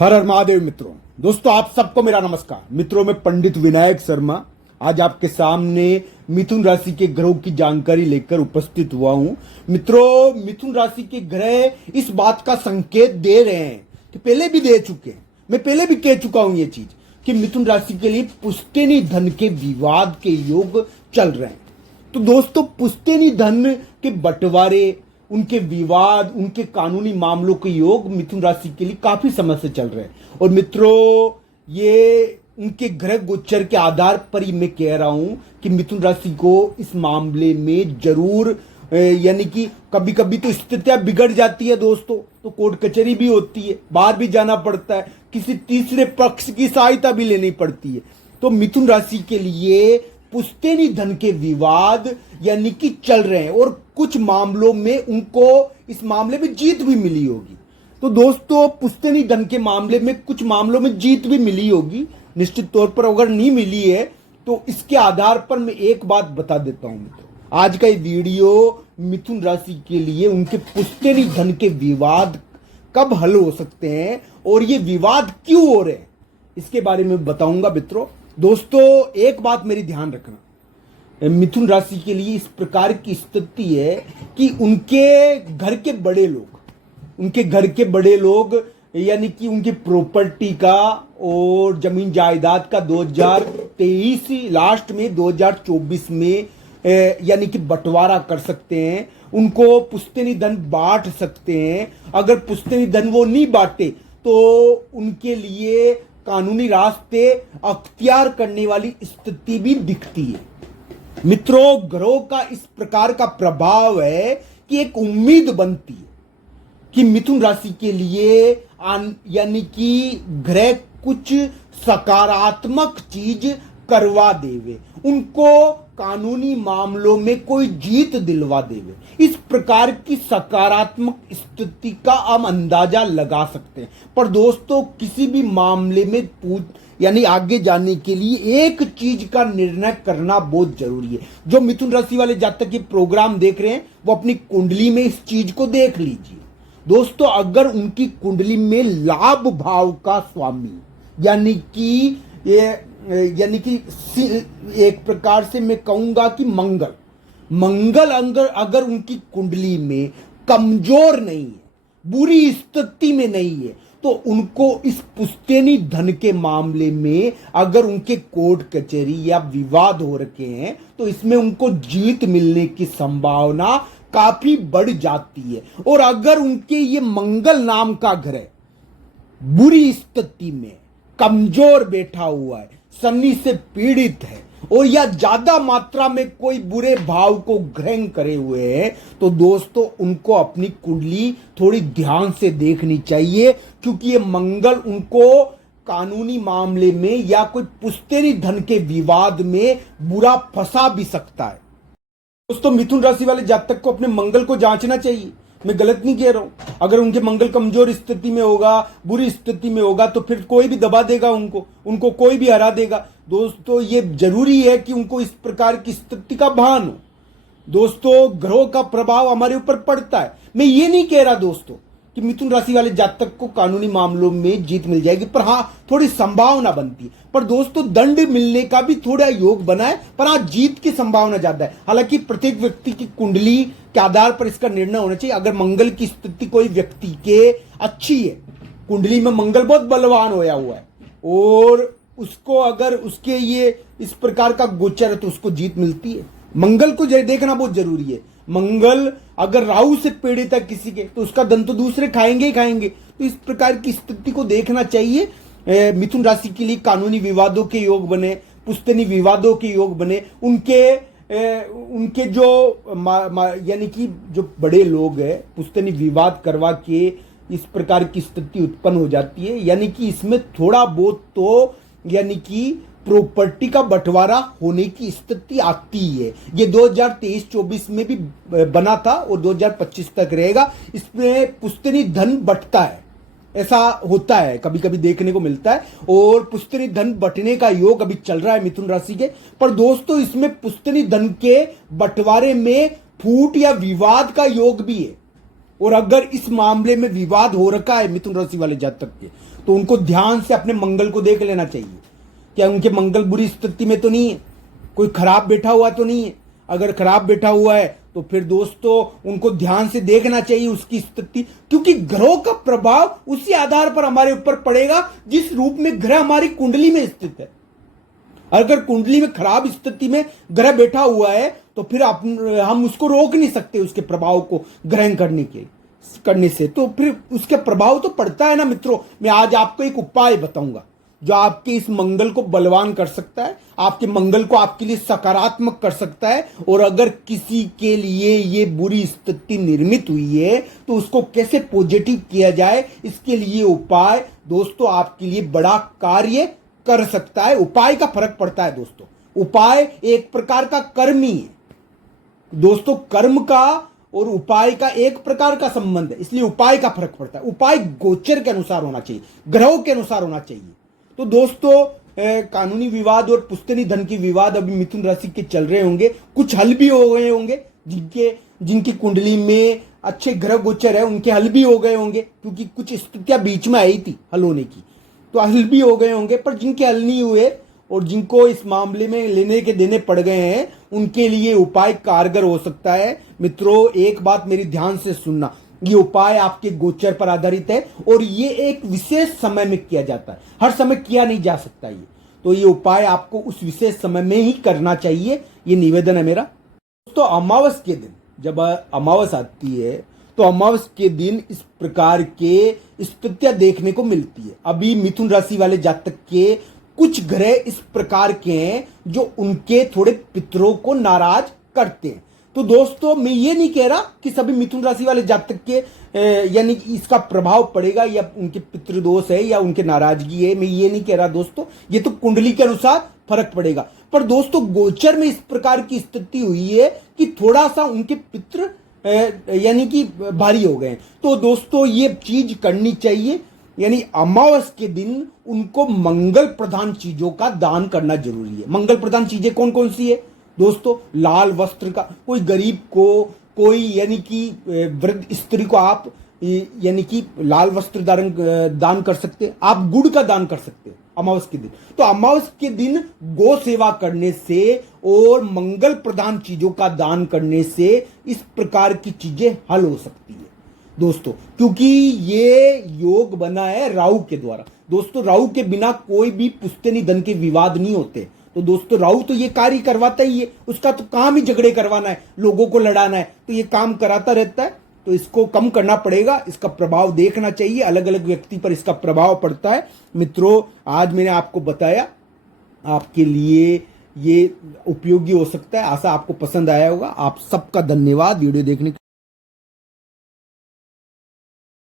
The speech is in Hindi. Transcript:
हर हर महादेव मित्रों। दोस्तों आप सबको मेरा नमस्कार। मित्रों मैं पंडित विनायक शर्मा आज आपके सामने मिथुन राशि के ग्रहों की जानकारी लेकर उपस्थित हुआ हूं। मित्रों मिथुन राशि के ग्रह इस बात का संकेत दे रहे हैं कि पहले भी दे चुके हैं, मैं पहले भी कह चुका हूं ये चीज कि मिथुन राशि के लिए पुश्तैनी धन के विवाद के योग चल रहे हैं। तो दोस्तों पुश्तैनी धन के बंटवारे, उनके विवाद, उनके कानूनी मामलों के योग मिथुन राशि के लिए काफी समय से चल रहे हैं। और मित्रों ये उनके ग्रह गोचर के आधार पर ही मैं कह रहा हूं कि मिथुन राशि को इस मामले में जरूर यानी कि कभी कभी तो स्थितियां बिगड़ जाती है दोस्तों, तो कोर्ट कचहरी भी होती है, बाहर भी जाना पड़ता है, किसी तीसरे पक्ष की सहायता भी लेनी पड़ती है। तो मिथुन राशि के लिए पुश्तैनी धन के विवाद यानी कि चल रहे हैं और कुछ मामलों में उनको इस मामले में जीत भी मिली होगी। तो दोस्तों पुश्तैनी धन के मामले में कुछ मामलों में जीत भी मिली होगी, निश्चित तौर पर अगर नहीं मिली है तो इसके आधार पर मैं एक बात बता देता हूं मित्रों। आज का ये वीडियो मिथुन राशि के लिए उनके पुश्तैनी धन के विवाद कब हल हो सकते हैं और ये विवाद क्यों हो रहे हैं इसके बारे में बताऊंगा मित्रों। दोस्तों एक बात मेरी ध्यान रखना, मिथुन राशि के लिए इस प्रकार की स्थिति है कि उनके घर के बड़े लोग यानी कि उनकी प्रॉपर्टी का और जमीन जायदाद का 2023 लास्ट में 2024 में यानी कि बंटवारा कर सकते हैं, उनको पुश्तैनी धन बांट सकते हैं। अगर पुश्तैनी धन वो नहीं बांटे तो उनके लिए कानूनी रास्ते अख्तियार करने वाली स्थिति भी दिखती है। मित्रों ग्रहों का इस प्रकार का प्रभाव है कि एक उम्मीद बनती है कि मिथुन राशि के लिए यानी कि ग्रह कुछ सकारात्मक चीज करवा देवे, उनको कानूनी मामलों में कोई जीत दिलवा देवे। इस प्रकार की सकारात्मक स्थिति का हम अंदाजा लगा सकते हैं। पर दोस्तों किसी भी मामले में यानी आगे जाने के लिए एक चीज का निर्णय करना बहुत जरूरी है। जो मिथुन राशि वाले जातक ये प्रोग्राम देख रहे हैं वो अपनी कुंडली में इस चीज को देख लीजिए दोस्तों। अगर उनकी कुंडली में लाभ भाव का स्वामी यानी कि एक प्रकार से मैं कहूंगा कि मंगल अगर उनकी कुंडली में कमजोर नहीं है, बुरी स्थिति में नहीं है, तो उनको इस पुश्तैनी धन के मामले में अगर उनके कोर्ट कचहरी या विवाद हो रखे हैं तो इसमें उनको जीत मिलने की संभावना काफी बढ़ जाती है। और अगर उनके ये मंगल नाम का ग्रह बुरी स्थिति में कमजोर बैठा हुआ है, शनि से पीड़ित है और या ज्यादा मात्रा में कोई बुरे भाव को ग्रहण करे हुए हैं तो दोस्तों उनको अपनी कुंडली थोड़ी ध्यान से देखनी चाहिए, क्योंकि ये मंगल उनको कानूनी मामले में या कोई पुश्तैनी धन के विवाद में बुरा फंसा भी सकता है। दोस्तों मिथुन राशि वाले जातक को अपने मंगल को जांचना चाहिए, मैं गलत नहीं कह रहा हूं। अगर उनके मंगल कमजोर स्थिति में होगा, बुरी स्थिति में होगा तो फिर कोई भी दबा देगा, उनको कोई भी हरा देगा। दोस्तों ये जरूरी है कि उनको इस प्रकार की स्थिति का भान हो। दोस्तों ग्रहों का प्रभाव हमारे ऊपर पड़ता है। मैं ये नहीं कह रहा दोस्तों कि मिथुन राशि वाले जातक को कानूनी मामलों में जीत मिल जाएगी, पर हाँ थोड़ी संभावना बनती है। पर दोस्तों दंड मिलने का भी थोड़ा योग बना है, पर हाँ जीत की संभावना ज्यादा है। हालांकि प्रत्येक व्यक्ति की कुंडली के आधार पर इसका निर्णय होना चाहिए। अगर मंगल की स्थिति कोई व्यक्ति के अच्छी है, कुंडली में मंगल बहुत बलवान होया हुआ है और उसको अगर उसके ये इस प्रकार का गोचर है तो उसको जीत मिलती है। मंगल को देखना बहुत जरूरी है। मंगल अगर राहु से पीड़ित है किसी के तो उसका धन तो दूसरे खाएंगे ही खाएंगे। तो इस प्रकार की स्थिति को देखना चाहिए। मिथुन राशि के लिए कानूनी विवादों के योग बने, पुश्तैनी विवादों के योग बने, उनके जो यानी कि जो बड़े लोग हैं पुश्तैनी विवाद करवा के इस प्रकार की स्थिति उत्पन्न हो जाती है। यानी कि इसमें थोड़ा बहुत तो यानी कि प्रॉपर्टी का बंटवारा होने की स्थिति आती है। ये 2023-24 में भी बना था और 2025 तक रहेगा। इसमें पुश्तैनी धन बंटता है, ऐसा होता है, कभी कभी देखने को मिलता है। और पुश्तैनी धन बंटने का योग अभी चल रहा है मिथुन राशि के। पर दोस्तों इसमें पुश्तैनी धन के बंटवारे में फूट या विवाद का योग भी है। और अगर इस मामले में विवाद हो रखा है मिथुन राशि वाले जातक के, तो उनको ध्यान से अपने मंगल को देख लेना चाहिए। क्या उनके मंगल बुरी स्थिति में तो नहीं है, कोई खराब बैठा हुआ तो नहीं है? अगर खराब बैठा हुआ है तो फिर दोस्तों उनको ध्यान से देखना चाहिए उसकी स्थिति, क्योंकि ग्रहों का प्रभाव उसी आधार पर हमारे ऊपर पड़ेगा जिस रूप में ग्रह हमारी कुंडली में स्थित है। अगर कुंडली में खराब स्थिति में ग्रह बैठा हुआ है तो फिर हम उसको रोक नहीं सकते उसके प्रभाव को ग्रहण करने से, तो फिर उसके प्रभाव तो पड़ता है ना मित्रों। मैं आज आपको एक उपाय बताऊंगा जो आपके इस मंगल को बलवान कर सकता है, आपके मंगल को आपके लिए सकारात्मक कर सकता है। और अगर किसी के लिए ये बुरी स्थिति निर्मित हुई है तो उसको कैसे पॉजिटिव किया जाए, इसके लिए उपाय दोस्तों आपके लिए बड़ा कार्य कर सकता है। उपाय का फर्क पड़ता है दोस्तों, उपाय एक प्रकार का कर्म ही है दोस्तों, कर्म का और उपाय का एक प्रकार का संबंध है, इसलिए उपाय का फर्क पड़ता है। उपाय गोचर के अनुसार होना चाहिए, ग्रहों के अनुसार होना चाहिए। तो दोस्तों कानूनी विवाद और पुश्तैनी धन के विवाद अभी मिथुन राशि के चल रहे होंगे, कुछ हल भी हो गए होंगे, जिनकी कुंडली में अच्छे ग्रह गोचर है उनके हल भी हो गए होंगे, क्योंकि कुछ स्थितियां बीच में आई थी हल होने की, तो हल भी हो गए होंगे। पर जिनके हल नहीं हुए और जिनको इस मामले में लेने के देने पड़ गए हैं, उनके लिए उपाय कारगर हो सकता है। मित्रों एक बात मेरी ध्यान से सुनना, ये उपाय आपके गोचर पर आधारित है और ये एक विशेष समय में किया जाता है, हर समय किया नहीं जा सकता ये, तो ये उपाय आपको उस विशेष समय में ही करना चाहिए, ये निवेदन है मेरा। तो अमावस के दिन जब अमावस आती है तो अमावस के दिन इस प्रकार के स्थितियां देखने को मिलती है। अभी मिथुन राशि वाले जातक के कुछ ग्रह इस प्रकार के हैं जो उनके थोड़े पितरों को नाराज करते हैं। तो दोस्तों मैं ये नहीं कह रहा कि सभी मिथुन राशि वाले जातक के यानी इसका प्रभाव पड़ेगा या उनके पितृदोष है या उनके नाराजगी है, मैं ये नहीं कह रहा दोस्तों, ये तो कुंडली के अनुसार फर्क पड़ेगा। पर दोस्तों गोचर में इस प्रकार की स्थिति हुई है कि थोड़ा सा उनके पितृ यानी कि भारी हो गए, तो दोस्तों ये चीज करनी चाहिए, यानी अमावस के दिन उनको मंगल प्रधान चीजों का दान करना जरूरी है। मंगल प्रधान चीजें कौन कौन सी है दोस्तों? लाल वस्त्र का, कोई गरीब को, कोई यानी कि वृद्ध स्त्री को आप यानी कि लाल वस्त्र दान कर सकते हैं, आप गुड़ का दान कर सकते हैं अमावस के दिन। तो अमावस के दिन गौ सेवा करने से और मंगल प्रधान चीजों का दान करने से इस प्रकार की चीजें हल हो सकती है दोस्तों, क्योंकि ये योग बना है राहु के द्वारा। दोस्तों राहु के बिना कोई भी पुश्तैनी धन के विवाद नहीं होते, तो दोस्तों राहु तो ये कार्य करवाता ही है, उसका तो काम ही झगड़े करवाना है, लोगों को लड़ाना है, तो ये काम कराता रहता है, तो इसको कम करना पड़ेगा, इसका प्रभाव देखना चाहिए, अलग अलग व्यक्ति पर इसका प्रभाव पड़ता है। मित्रों आज मैंने आपको बताया, आपके लिए ये उपयोगी हो सकता है, आशा आपको पसंद आया होगा। आप सबका धन्यवाद वीडियो देखने के लिए।